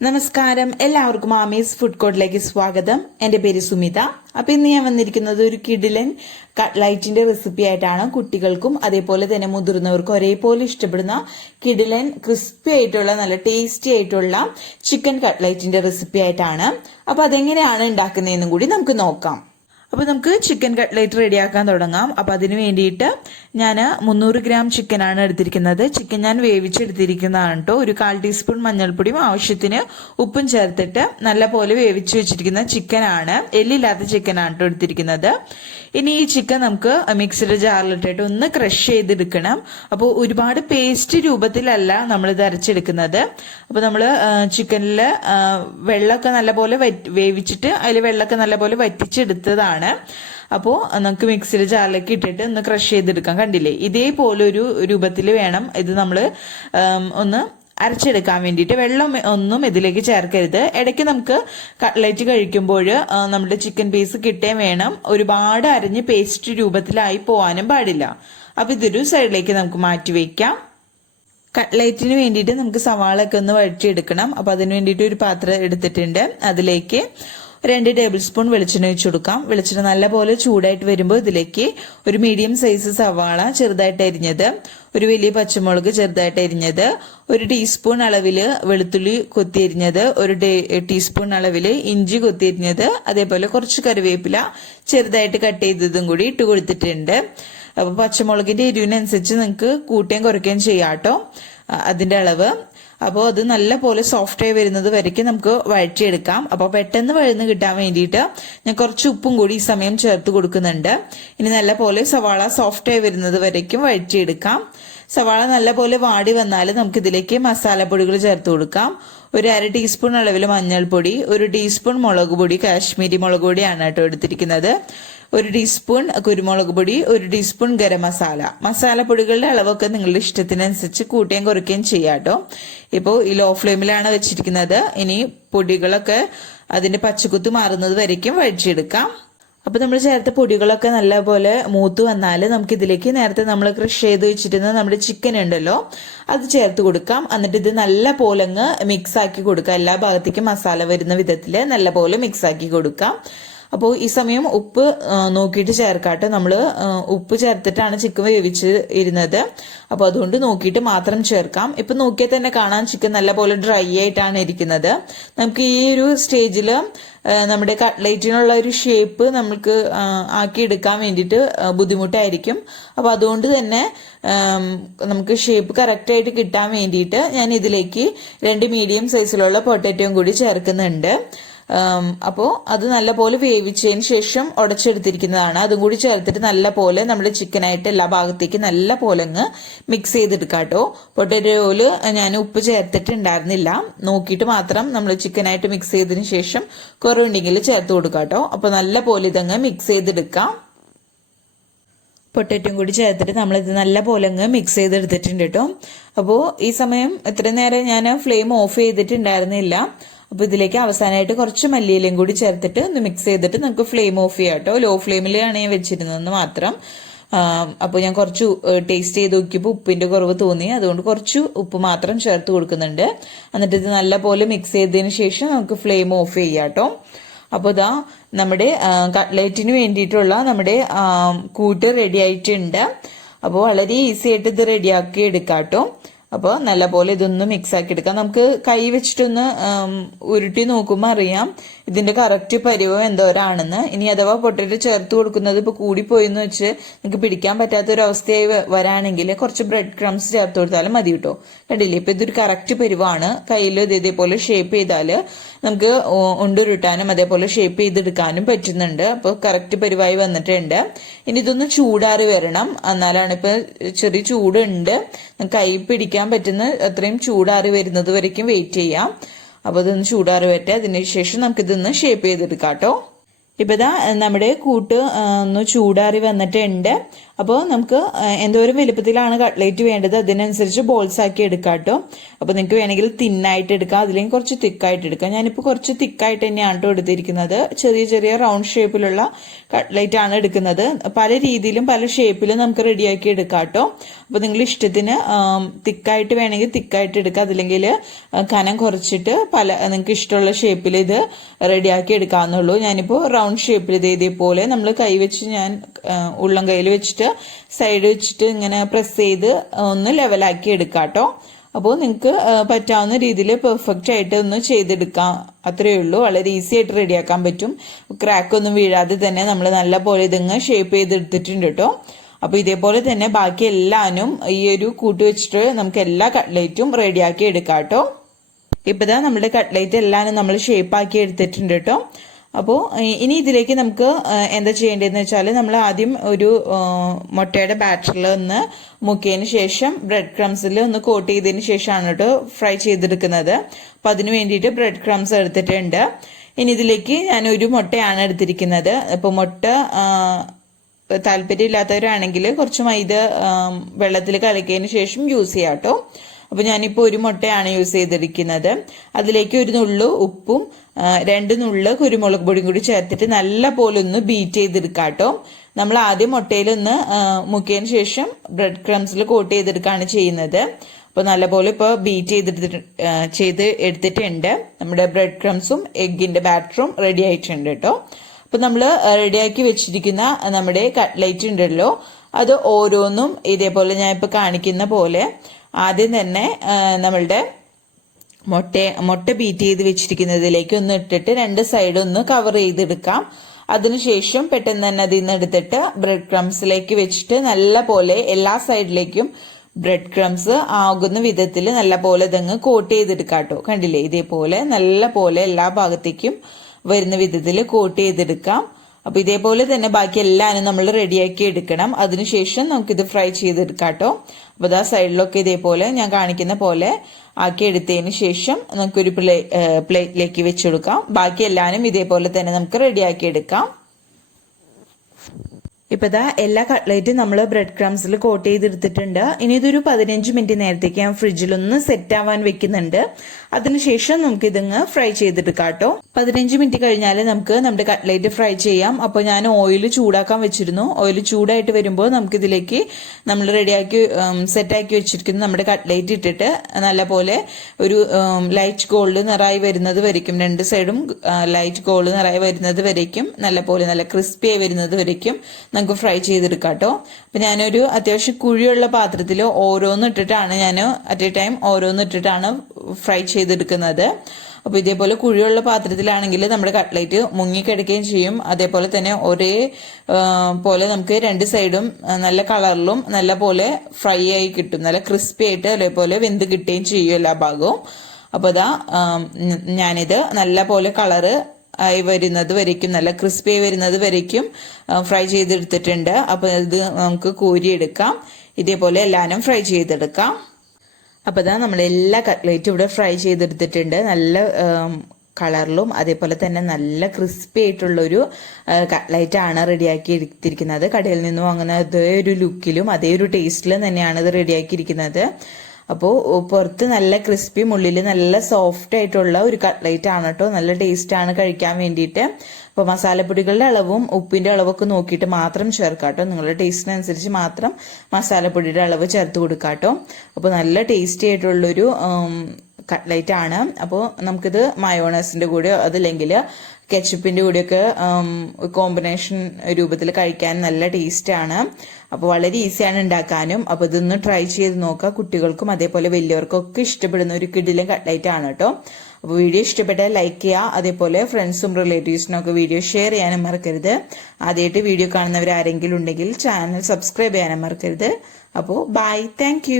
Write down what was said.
നമസ്കാരം, എല്ലാവർക്കും ആമീസ് ഫുഡ് കോർട്ടിലേക്ക് സ്വാഗതം. എൻ്റെ പേര് സുമിത. അപ്പം ഇന്ന് ഞാൻ വന്നിരിക്കുന്നത് ഒരു കിഡിലൻ കട്ട്ലൈറ്റിന്റെ റെസിപ്പി ആയിട്ടാണ്. കുട്ടികൾക്കും അതേപോലെ തന്നെ മുതിർന്നവർക്കും ഒരേപോലെ ഇഷ്ടപ്പെടുന്ന കിഡിലൻ ക്രിസ്പി ആയിട്ടുള്ള നല്ല ടേസ്റ്റി ആയിട്ടുള്ള ചിക്കൻ കട്ട്ലൈറ്റിന്റെ റെസിപ്പി ആയിട്ടാണ്. അപ്പം അതെങ്ങനെയാണ് ഉണ്ടാക്കുന്നതെന്നും കൂടി നമുക്ക് നോക്കാം. അപ്പോൾ നമുക്ക് ചിക്കൻ കട്ട്ലേറ്റ് റെഡിയാക്കാൻ തുടങ്ങാം. അപ്പോൾ അതിന് വേണ്ടിയിട്ട് ഞാൻ 300 ഗ്രാം ചിക്കനാണ് എടുത്തിരിക്കുന്നത്. ചിക്കൻ ഞാൻ വേവിച്ചെടുത്തിരിക്കുന്നതാണ് കേട്ടോ. ഒരു 1/4 ടീസ്പൂൺ മഞ്ഞൾപ്പൊടിയും ആവശ്യത്തിന് ഉപ്പും ചേർത്തിട്ട് നല്ലപോലെ വേവിച്ച് വെച്ചിരിക്കുന്ന ചിക്കനാണ്. എല്ലില്ലാത്ത ചിക്കനാണ് കേട്ടോ എടുത്തിരിക്കുന്നത്. ഇനി ഈ ചിക്കൻ നമുക്ക് മിക്സിയുടെ ജാറിലിട്ടിട്ട് ഒന്ന് ക്രഷ് ചെയ്തെടുക്കണം. അപ്പോൾ ഒരുപാട് പേസ്റ്റ് രൂപത്തിലല്ല നമ്മൾ ഇത് അരച്ചെടുക്കുന്നത്. അപ്പോൾ നമ്മൾ ചിക്കനിൽ വെള്ളമൊക്കെ നല്ലപോലെ വേവിച്ചിട്ട് അതിൽ വെള്ളമൊക്കെ നല്ലപോലെ വറ്റിച്ചെടുത്തതാണ്. അപ്പോൾ നമുക്ക് മിക്സിയുടെ ജാറിലേക്ക് ഇട്ടിട്ട് ഒന്ന് ക്രഷ് ചെയ്തെടുക്കാം. കണ്ടില്ലേ, ഇതേപോലെ ഒരു രൂപത്തിൽ വേണം ഇത് നമ്മൾ ഒന്ന് അരച്ചെടുക്കാൻ വേണ്ടിയിട്ട്. വെള്ളം ഒന്നും ഇതിലേക്ക് ചേർക്കരുത്. ഇടയ്ക്ക് നമുക്ക് കട്ട്ലറ്റ് കഴിക്കുമ്പോൾ നമ്മുടെ ചിക്കൻ പീസ് കിട്ടേം വേണം. ഒരുപാട് അരഞ്ഞ് പേസ്റ്റ് രൂപത്തിലായി പോകാനും പാടില്ല. അപ്പൊ ഇതൊരു സൈഡിലേക്ക് നമുക്ക് മാറ്റി വെക്കാം. കട്ട്ലൈറ്റിന് വേണ്ടിയിട്ട് നമുക്ക് സവാളൊക്കെ ഒന്ന് വഴറ്റിയെടുക്കണം. അപ്പൊ അതിന് വേണ്ടിയിട്ട് ഒരു പാത്രം എടുത്തിട്ടുണ്ട്. അതിലേക്ക് 2 ടേബിൾ സ്പൂൺ വെളിച്ചെണ്ണ ഒഴിച്ചു കൊടുക്കാം. വെളിച്ചെണ്ണ നല്ലപോലെ ചൂടായിട്ട് വരുമ്പോൾ ഇതിലേക്ക് ഒരു മീഡിയം സൈസ് സവാള ചെറുതായിട്ട് അരിഞ്ഞത്, ഒരു വലിയ പച്ചമുളക് ചെറുതായിട്ട് അരിഞ്ഞത്, 1 ടീസ്പൂൺ അളവില് വെളുത്തുള്ളി കൊത്തിയരിഞ്ഞത്, 1 ടീസ്പൂൺ അളവില് ഇഞ്ചി കൊത്തിയരിഞ്ഞത്, അതേപോലെ കുറച്ച് കറിവേപ്പില ചെറുതായിട്ട് കട്ട് ചെയ്തതും കൂടി ഇട്ട് കൊടുത്തിട്ടുണ്ട്. അപ്പൊ പച്ചമുളകിന്റെ എരിവിനനുസരിച്ച് നിങ്ങൾക്ക് കൂട്ടുകയും കുറയ്ക്കുകയും ചെയ്യാം കേട്ടോ അതിന്റെ അളവ്. അപ്പോൾ അത് നല്ല പോലെ സോഫ്റ്റ് ആയി വരുന്നത് വരയ്ക്കും നമുക്ക് വഴറ്റിയെടുക്കാം. അപ്പോൾ പെട്ടെന്ന് വഴന്ന് കിട്ടാൻ വേണ്ടിയിട്ട് ഞാൻ കുറച്ച് ഉപ്പും കൂടി ഈ സമയം ചേർത്ത് കൊടുക്കുന്നുണ്ട്. ഇനി നല്ല പോലെ സവാള സോഫ്റ്റ് ആയി വരുന്നത് വരയ്ക്കും വഴറ്റിയെടുക്കാം. സവാള നല്ല പോലെ വാടി വന്നാൽ നമുക്ക് ഇതിലേക്ക് മസാലപ്പൊടികൾ ചേർത്ത് കൊടുക്കാം. ഒരു 1/2 ടീസ്പൂൺ അളവിൽ മഞ്ഞൾപ്പൊടി, 1 ടീസ്പൂൺ മുളക് പൊടി, കാശ്മീരി മുളക് പൊടിയാണ് കേട്ടോ എടുത്തിരിക്കുന്നത്, 1 ടീസ്പൂൺ കുരുമുളക് പൊടി, 1 ടീസ്പൂൺ ഗരം മസാല. മസാലപ്പൊടികളുടെ അളവൊക്കെ നിങ്ങളുടെ ഇഷ്ടത്തിനനുസരിച്ച് കൂട്ടുകയും കുറയ്ക്കുകയും ചെയ്യാം കേട്ടോ. ഇപ്പോൾ ഈ ലോ ഫ്ലെയിമിലാണ് വെച്ചിരിക്കുന്നത്. ഇനി പൊടികളൊക്കെ അതിന്റെ പച്ചക്കുത്ത് മാറുന്നത് വരയ്ക്കും വഴിച്ചെടുക്കാം. അപ്പൊ നമ്മൾ ചേർത്ത പൊടികളൊക്കെ നല്ലപോലെ മൂത്ത് വന്നാൽ നമുക്ക് ഇതിലേക്ക് നേരത്തെ നമ്മൾ ക്രഷ് ചെയ്ത് വെച്ചിരുന്ന നമ്മുടെ ചിക്കൻ ഉണ്ടല്ലോ അത് ചേർത്ത് കൊടുക്കാം. എന്നിട്ട് ഇത് നല്ല പോലെ അങ്ങ് മിക്സ് ആക്കി കൊടുക്കാം. എല്ലാ ഭാഗത്തേക്കും മസാല വരുന്ന വിധത്തിൽ നല്ല പോലെ മിക്സ് ആക്കി കൊടുക്കാം. അപ്പോൾ ഈ സമയം ഉപ്പ് നോക്കിയിട്ട് ചേർക്കാട്ടെ. നമ്മൾ ഉപ്പ് ചേർത്തിട്ടാണ് ചിക്കൻ വേവിച്ച് ഇരുന്നത്. അപ്പോൾ അതുകൊണ്ട് നോക്കിയിട്ട് മാത്രം ചേർക്കാം. ഇപ്പൊ നോക്കിയാൽ തന്നെ കാണാൻ ചിക്കൻ നല്ലപോലെ ഡ്രൈ ആയിട്ടാണ് ഇരിക്കുന്നത്. നമുക്ക് ഈ ഒരു സ്റ്റേജിൽ നമ്മുടെ കട്ട്ലേറ്റിനുള്ള ഒരു ഷേപ്പ് നമുക്ക് ആക്കിയെടുക്കാൻ വേണ്ടിയിട്ട് ബുദ്ധിമുട്ടായിരിക്കും. അപ്പൊ അതുകൊണ്ട് തന്നെ നമുക്ക് ഷേപ്പ് കറക്റ്റായിട്ട് കിട്ടാൻ വേണ്ടിയിട്ട് ഞാൻ ഇതിലേക്ക് 2 മീഡിയം സൈസിലുള്ള പൊട്ടാറ്റോയും കൂടി ചേർക്കുന്നുണ്ട്. അപ്പോൾ അത് നല്ലപോലെ വേവിച്ചതിന് ശേഷം ഉടച്ചെടുത്തിരിക്കുന്നതാണ്. അതും കൂടി ചേർത്തിട്ട് നല്ല പോലെ നമ്മുടെ ചിക്കനായിട്ട് എല്ലാ ഭാഗത്തേക്ക് നല്ല പോലെ അങ്ങ് മിക്സ് ചെയ്തെടുക്കാം കേട്ടോ. പൊട്ടാറ്റോയില് ഞാൻ ഉപ്പ് ചേർത്തിട്ടുണ്ടായിരുന്നില്ല. നോക്കിയിട്ട് മാത്രം നമ്മൾ ചിക്കനായിട്ട് മിക്സ് ചെയ്തതിന് ശേഷം കുറവുണ്ടെങ്കിൽ ചേർത്ത് കൊടുക്കാം കേട്ടോ. അപ്പൊ നല്ല പോലെ ഇതങ്ങ് മിക്സ് ചെയ്തെടുക്കാം. പൊട്ടാറ്റോയും കൂടി ചേർത്തിട്ട് നമ്മളിത് നല്ല പോലെ അങ്ങ് മിക്സ് ചെയ്തെടുത്തിട്ടുണ്ട് കേട്ടോ. അപ്പോൾ ഈ സമയം ഇത്രയും നേരം ഞാൻ ഫ്ലെയിം ഓഫ് ചെയ്തിട്ടുണ്ടായിരുന്നില്ല. അപ്പോൾ ഇതിലേക്ക് അവസാനമായിട്ട് കുറച്ച് മല്ലിയിലയും കൂടി ചേർത്തിട്ട് ഒന്ന് മിക്സ് ചെയ്തിട്ട് നമുക്ക് ഫ്ലെയിം ഓഫ് ചെയ്യാം കേട്ടോ. ലോ ഫ്ലെയിമിലാണ് ഞാൻ വെച്ചിരുന്നതെന്ന് മാത്രം. അപ്പോൾ ഞാൻ കുറച്ച് ടേസ്റ്റ് ചെയ്ത് നോക്കിയപ്പോൾ ഉപ്പിന്റെ കുറവ് തോന്നി. അതുകൊണ്ട് കുറച്ച് ഉപ്പ് മാത്രം ചേർത്ത് കൊടുക്കുന്നുണ്ട്. എന്നിട്ട് ഇത് നല്ല പോലെ മിക്സ് ചെയ്തതിന് ശേഷം നമുക്ക് ഫ്ലെയിം ഓഫ് ചെയ്യാം കേട്ടോ. അപ്പോൾ ഇതാ നമ്മുടെ കട്ട്ലേറ്റിന് വേണ്ടിയിട്ടുള്ള നമ്മുടെ കൂട്ട് റെഡി ആയിട്ടുണ്ട്. അപ്പോൾ വളരെ ഈസി ആയിട്ട് ഇത് റെഡിയാക്കി എടുക്കാം കേട്ടോ. അപ്പോൾ നല്ലപോലെ ഇതൊന്ന് മിക്സ് ആക്കി എടുക്കാം. നമുക്ക് കൈ വെച്ചിട്ടൊന്ന് ഉരുട്ടി നോക്കുമ്പോൾ അറിയാം ഇതിന്റെ കറക്റ്റ് പരിവം എന്തോരാണെന്ന്. ഇനി അഥവാ പൊട്ടറ്റോ ചേർത്ത് കൊടുക്കുന്നത് ഇപ്പോൾ കൂടിപ്പോയെന്ന് വെച്ച് നിങ്ങൾക്ക് പിടിക്കാൻ പറ്റാത്തൊരവസ്ഥയായി വരാണെങ്കിൽ കുറച്ച് ബ്രെഡ് ക്രംസ് ചേർത്ത് കൊടുത്താലും മതി കേട്ടോ. കണ്ടില്ലേ, ഇപ്പൊ ഇതൊരു കറക്റ്റ് പരിവാണ്. കയ്യിൽ ഇതേപോലെ ഷേപ്പ് ചെയ്താൽ നമുക്ക് ഉണ്ടുരുട്ടാനും അതേപോലെ ഷേപ്പ് ചെയ്തെടുക്കാനും പറ്റുന്നുണ്ട്. അപ്പോൾ കറക്റ്റ് പരിവായി വന്നിട്ടുണ്ട്. ഇനി ഇതൊന്ന് ചൂടാറി വരണം. എന്നാലാണ് ഇപ്പൊ ചെറിയ ചൂടുണ്ട്, കൈ പിടിക്കാൻ പറ്റുന്ന അത്രയും ചൂടാറി വരുന്നത് വരയ്ക്കും വെയിറ്റ് ചെയ്യാം. അപ്പൊ ഇതൊന്ന് ചൂടാറി വരട്ടെ. അതിനുശേഷം നമുക്ക് ഇതൊന്ന് ഷേപ്പ് ചെയ്തെടുക്കാം കേട്ടോ. ഇപ്പൊ ഇതാ നമ്മുടെ കൂട്ട് ഒന്ന് ചൂടാറി വന്നിട്ടുണ്ട്. അപ്പോൾ നമുക്ക് എന്തോരം വലുപ്പത്തിലാണ് കട്ട്ലേറ്റ് വേണ്ടത് അതിനനുസരിച്ച് ബോൾസ് ആക്കി എടുക്കാം കേട്ടോ. അപ്പോൾ നിങ്ങൾക്ക് വേണമെങ്കിൽ തിന്നായിട്ട് എടുക്കാം, അതില്ലെങ്കിൽ കുറച്ച് തിക്കായിട്ട് എടുക്കാം. ഞാനിപ്പോൾ കുറച്ച് തിക്കായിട്ട് തന്നെയാണ് കേട്ടോ എടുത്തിരിക്കുന്നത്. ചെറിയ ചെറിയ റൗണ്ട് ഷേപ്പിലുള്ള കട്ട്ലേറ്റ് ആണ് എടുക്കുന്നത്. പല രീതിയിലും പല ഷേപ്പിലും നമുക്ക് റെഡിയാക്കി എടുക്കാം കേട്ടോ. അപ്പോൾ നിങ്ങൾ ഇഷ്ടത്തിന് തിക്കായിട്ട് വേണമെങ്കിൽ തിക്കായിട്ട് എടുക്കാം, അതില്ലെങ്കിൽ കനം കുറച്ചിട്ട് നിങ്ങൾക്ക് ഇഷ്ടമുള്ള ഷേപ്പിൽ ഇത് റെഡിയാക്കി എടുക്കാവുന്നുള്ളൂ. ഞാനിപ്പോൾ റൗണ്ട് ഷേപ്പിൽ ഇതേപോലെ നമ്മൾ കൈവച്ച് ഞാൻ ഉള്ളം കയ്യിൽ വെച്ചിട്ട് സൈഡ് വെച്ചിട്ട് ഇങ്ങനെ പ്രസ് ചെയ്ത് ഒന്ന് ലെവലാക്കി എടുക്കാം കേട്ടോ. അപ്പോൾ നിങ്ങൾക്ക് പറ്റാവുന്ന രീതിയിൽ പെർഫെക്റ്റ് ആയിട്ട് ഒന്ന് ചെയ്തെടുക്കാം, അത്രയേ ഉള്ളൂ. വളരെ ഈസി ആയിട്ട് റെഡിയാക്കാൻ പറ്റും. ക്രാക്കൊന്നും വീഴാതെ തന്നെ നമ്മൾ നല്ല പോലെ ഇതങ്ങ് ഷേപ്പ് ചെയ്തെടുത്തിട്ടുണ്ട് കേട്ടോ. അപ്പോൾ ഇതേപോലെ തന്നെ ബാക്കി എല്ലാനും ഈ ഒരു കൂട്ടി വെച്ചിട്ട് നമുക്ക് എല്ലാ കട്ട്ലേറ്റും റെഡിയാക്കി എടുക്കാം കേട്ടോ. ഇപ്പോൾ ഇതാ നമ്മുടെ കട്ട്ലേറ്റ് എല്ലാനും നമ്മൾ ഷേപ്പാക്കി എടുത്തിട്ടുണ്ട് കേട്ടോ. അപ്പോൾ ഇനി ഇതിലേക്ക് നമുക്ക് എന്താ ചെയ്യേണ്ടതെന്ന് വെച്ചാൽ നമ്മൾ ആദ്യം ഒരു മുട്ടയുടെ ബാറ്ററിൽ ഒന്ന് മുക്കിയതിന് ശേഷം ബ്രെഡ് ക്രംസിൽ ഒന്ന് കോട്ട് ചെയ്തതിന് ശേഷമാണ് കേട്ടോ ഫ്രൈ ചെയ്തെടുക്കുന്നത്. അപ്പം അതിന് വേണ്ടിയിട്ട് ബ്രെഡ് ക്രംസ് എടുത്തിട്ടുണ്ട്. ഇനി ഇതിലേക്ക് ഞാനൊരു മുട്ടയാണ് എടുത്തിരിക്കുന്നത്. അപ്പോൾ മുട്ട താല്പര്യമില്ലാത്തവരാണെങ്കിൽ കുറച്ച് മൈദ വെള്ളത്തിൽ കലക്കിയതിന് ശേഷം യൂസ് ചെയ്യാം കേട്ടോ. അപ്പോൾ ഞാനിപ്പോൾ ഒരു മുട്ടയാണ് യൂസ് ചെയ്തിരിക്കുന്നത്. അതിലേക്ക് ഒരു നുള്ളു ഉപ്പും 2 നുള്ളു കുരുമുളക് പൊടിയും കൂടി ചേർത്തിട്ട് നല്ല പോലെ ഒന്ന് ബീറ്റ് ചെയ്തെടുക്കാം കേട്ടോ. നമ്മൾ ആദ്യം മുട്ടയിലൊന്ന് മുക്കിയതിന് ശേഷം ബ്രെഡ് ക്രംസിൽ കോട്ട് ചെയ്തെടുക്കുകയാണ് ചെയ്യുന്നത്. അപ്പോൾ നല്ലപോലെ ഇപ്പോൾ ബീറ്റ് ചെയ്ത് എടുത്തിട്ടുണ്ട്. നമ്മുടെ ബ്രെഡ് ക്രംസും എഗ്ഗിന്റെ ബാറ്ററും റെഡി ആയിട്ടുണ്ട് കേട്ടോ. അപ്പോൾ നമ്മൾ റെഡിയാക്കി വെച്ചിരിക്കുന്ന നമ്മുടെ കട്ട്ലേറ്റ് ഉണ്ടല്ലോ, അത് ഓരോന്നും ഇതേപോലെ ഞാൻ ഇപ്പോൾ കാണിക്കുന്ന പോലെ ആദ്യം തന്നെ നമ്മളുടെ മുട്ട ബീറ്റ് ചെയ്ത് വെച്ചിരിക്കുന്നതിലേക്ക് ഒന്ന് ഇട്ടിട്ട് 2 സൈഡ് ഒന്ന് കവർ ചെയ്തെടുക്കാം. അതിനുശേഷം പെട്ടെന്ന് തന്നെ അതിൽ നിന്ന് എടുത്തിട്ട് ബ്രെഡ് ക്രംസിലേക്ക് വെച്ചിട്ട് നല്ല പോലെ എല്ലാ സൈഡിലേക്കും ബ്രെഡ് ക്രംസ് ആകുന്ന വിധത്തിൽ നല്ല പോലെ ഇതങ്ങ് കോട്ട് ചെയ്തെടുക്കാം കേട്ടോ. കണ്ടില്ലേ, ഇതേപോലെ നല്ല പോലെ എല്ലാ ഭാഗത്തേക്കും വരുന്ന വിധത്തിൽ കോട്ട് ചെയ്തെടുക്കാം. അപ്പൊ ഇതേപോലെ തന്നെ ബാക്കി എല്ലാനും നമ്മൾ റെഡിയാക്കി എടുക്കണം. അതിനുശേഷം നമുക്കിത് ഫ്രൈ ചെയ്തെടുക്കാം കേട്ടോ. അപ്പൊ ഇതാ സൈഡിലൊക്കെ ഇതേപോലെ ഞാൻ കാണിക്കുന്ന പോലെ ആക്കി എടുത്തതിന് ശേഷം നമുക്കൊരു പ്ലേറ്റിലേക്ക് വെച്ച് കൊടുക്കാം. ബാക്കി എല്ലാനും ഇതേപോലെ തന്നെ നമുക്ക് റെഡിയാക്കി എടുക്കാം. ഇപ്പൊ ഇതാ എല്ലാ കട്ട്ലേറ്റും നമ്മൾ ബ്രെഡ് ക്രംസിൽ കോട്ട് ചെയ്തെടുത്തിട്ടുണ്ട്. ഇനി ഇതൊരു 15 മിനിറ്റ് നേരത്തേക്ക് ഞാൻ ഫ്രിഡ്ജിലൊന്ന് സെറ്റ് ആവാൻ വെക്കുന്നുണ്ട്. അതിനുശേഷം നമുക്ക് ഇതങ്ങ് ഫ്രൈ ചെയ്തെടുക്കാം കേട്ടോ. 15 മിനിറ്റ് കഴിഞ്ഞാൽ നമുക്ക് നമ്മുടെ കട്ട്ലേറ്റ് ഫ്രൈ ചെയ്യാം. അപ്പോൾ ഞാൻ ഓയിൽ ചൂടാക്കാൻ വെച്ചിരുന്നു. ഓയിൽ ചൂടായിട്ട് വരുമ്പോൾ നമുക്ക് ഇതിലേക്ക് നമ്മൾ റെഡിയാക്കി സെറ്റാക്കി വെച്ചിരിക്കുന്ന നമ്മുടെ കട്ട്ലേറ്റ് ഇട്ടിട്ട് നല്ല പോലെ ഒരു ലൈറ്റ് ഗോൾഡ് നിറായി വരുന്നത് വരയ്ക്കും, 2 സൈഡും ലൈറ്റ് ഗോൾഡ് നിറായി വരുന്നത് വരയ്ക്കും, നല്ല പോലെ നല്ല ക്രിസ്പി ആയി വരുന്നത് വരയ്ക്കും നമുക്ക് ഫ്രൈ ചെയ്തെടുക്കാം കേട്ടോ. അപ്പൊ ഞാനൊരു അത്യാവശ്യം കുഴിയുള്ള പാത്രത്തിൽ ഓരോന്ന് ഇട്ടിട്ടാണ് ഞാൻ അറ്റ് എ ടൈം ഓരോന്ന് ഇട്ടിട്ടാണ് ഫ്രൈ ചെയ്തെടുക്കുന്നത്. അപ്പൊ ഇതേപോലെ കുഴിയുള്ള പാത്രത്തിലാണെങ്കിൽ നമ്മുടെ കട്ട്ലേറ്റ് മുങ്ങിക്കിടക്കുകയും ചെയ്യും. അതേപോലെ തന്നെ ഒരേ പോലെ നമുക്ക് 2 സൈഡും നല്ല കളറിലും നല്ല പോലെ ഫ്രൈ ആയി കിട്ടും, നല്ല ക്രിസ്പി ആയിട്ട് അതേപോലെ വെന്ത് കിട്ടുകയും ചെയ്യും എല്ലാ ഭാഗവും. അപ്പൊ ഇതാ ഞാനിത് നല്ല പോലെ കളറ് ആയി വരുന്നത് വരയ്ക്കും, നല്ല ക്രിസ്പി ആയി വരുന്നത് വരയ്ക്കും ഫ്രൈ ചെയ്തെടുത്തിട്ടുണ്ട്. അപ്പൊ ഇത് നമുക്ക് കോരിയെടുക്കാം. ഇതേപോലെ എല്ലാനും ഫ്രൈ ചെയ്തെടുക്കാം. അപ്പൊ ഇതാ നമ്മൾ എല്ലാ കട്ട്ലേറ്റും ഇവിടെ ഫ്രൈ ചെയ്തെടുത്തിട്ടുണ്ട്. നല്ല കളറിലും അതേപോലെ തന്നെ നല്ല ക്രിസ്പി ആയിട്ടുള്ളൊരു കട്ട്ലേറ്റ് ആണ് റെഡിയാക്കി എടുത്തിരിക്കുന്നത്. കടയിൽ നിന്ന് വാങ്ങുന്ന അതേ ഒരു ലുക്കിലും അതേ ഒരു ടേസ്റ്റിലും തന്നെയാണ് ഇത് റെഡിയാക്കിയിരിക്കുന്നത്. അപ്പോൾ പുറത്ത് നല്ല ക്രിസ്പിയും ഉള്ളിൽ നല്ല സോഫ്റ്റ് ആയിട്ടുള്ള ഒരു കട്ട്ലേറ്റ് ആണ് കേട്ടോ. നല്ല ടേസ്റ്റ് ആണ് കഴിക്കാൻ വേണ്ടിയിട്ട്. അപ്പോൾ മസാലപ്പൊടികളുടെ അളവും ഉപ്പിന്റെ അളവൊക്കെ നോക്കിയിട്ട് മാത്രം ചേർക്കാം കേട്ടോ. നിങ്ങളുടെ ടേസ്റ്റിനനുസരിച്ച് മാത്രം മസാലപ്പൊടിയുടെ അളവ് ചേർത്ത് കൊടുക്കാം കേട്ടോ. അപ്പോൾ നല്ല ടേസ്റ്റി ആയിട്ടുള്ളൊരു കട്ട്ലേറ്റ് ആണ്. അപ്പോൾ നമുക്കിത് മയോണൈസിന്റെ കൂടെയോ അതല്ലെങ്കിൽ കെച്ചപ്പിന്റെ കൂടെയൊക്കെ കോമ്പിനേഷൻ രൂപത്തിൽ കഴിക്കാൻ നല്ല ടേസ്റ്റ് ആണ്. അപ്പോൾ വളരെ ഈസിയാണ് ഉണ്ടാക്കാനും. അപ്പോൾ ഇതൊന്ന് ട്രൈ ചെയ്ത് നോക്കുക. കുട്ടികൾക്കും അതേപോലെ വലിയവർക്കും ഒക്കെ ഇഷ്ടപ്പെടുന്ന ഒരു കിടിലൻ കട്ട്ലേറ്റ് ആണ് കേട്ടോ. അപ്പോൾ വീഡിയോ ഇഷ്ടപ്പെട്ടാൽ ലൈക്ക് ചെയ്യുക. അതേപോലെ ഫ്രണ്ട്സും റിലേറ്റീവ്സിനും ഒക്കെ വീഡിയോ ഷെയർ ചെയ്യാനും മറക്കരുത്. ആദ്യമായിട്ട് വീഡിയോ കാണുന്നവർ ആരെങ്കിലും ഉണ്ടെങ്കിൽ ചാനൽ സബ്സ്ക്രൈബ് ചെയ്യാനും മറക്കരുത്. അപ്പോൾ ബൈ, താങ്ക്